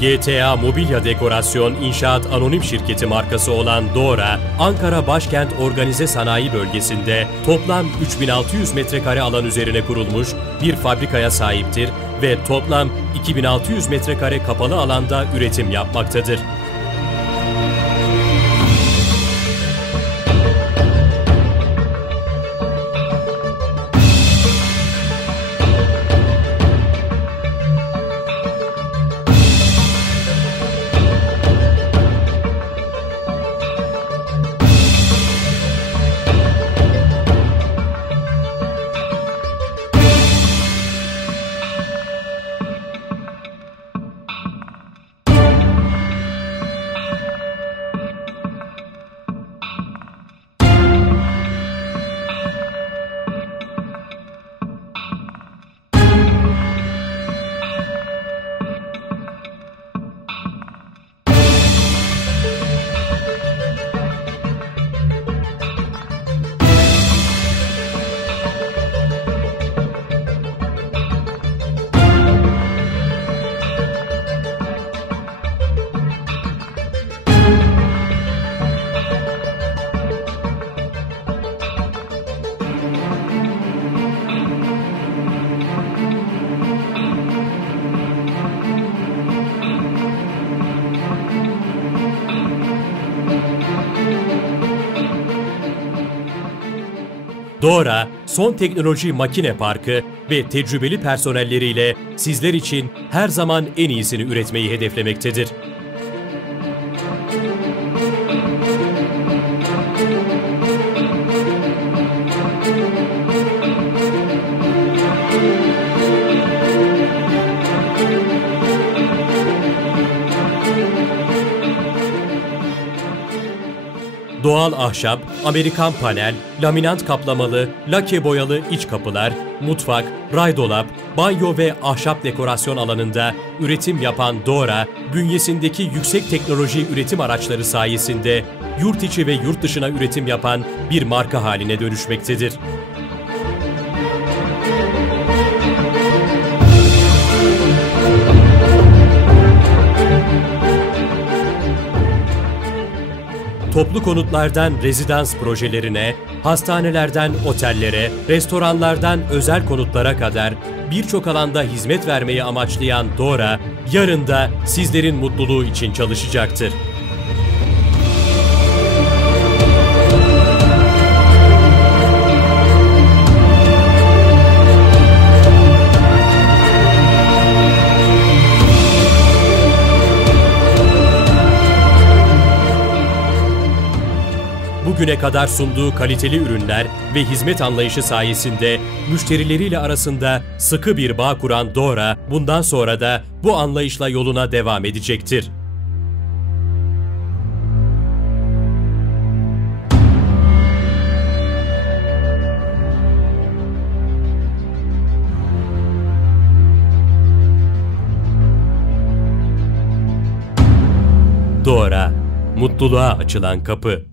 GTA Mobilya Dekorasyon İnşaat Anonim Şirketi markası olan Dora, Ankara Başkent Organize Sanayi Bölgesi'nde toplam 3600 metrekare alan üzerine kurulmuş bir fabrikaya sahiptir ve toplam 2600 metrekare kapalı alanda üretim yapmaktadır. Dora, son teknoloji makine parkı ve tecrübeli personelleriyle sizler için her zaman en iyisini üretmeyi hedeflemektedir. Doğal ahşap, Amerikan panel, laminant kaplamalı, lake boyalı iç kapılar, mutfak, ray dolap, banyo ve ahşap dekorasyon alanında üretim yapan Dora, bünyesindeki yüksek teknoloji üretim araçları sayesinde yurt içi ve yurt dışına üretim yapan bir marka haline dönüşmektedir. Toplu konutlardan rezidans projelerine, hastanelerden otellere, restoranlardan özel konutlara kadar birçok alanda hizmet vermeyi amaçlayan Dora, yarın da sizlerin mutluluğu için çalışacaktır. Bugüne kadar sunduğu kaliteli ürünler ve hizmet anlayışı sayesinde müşterileriyle arasında sıkı bir bağ kuran Dora, bundan sonra da bu anlayışla yoluna devam edecektir. Dora, mutluluğa açılan kapı.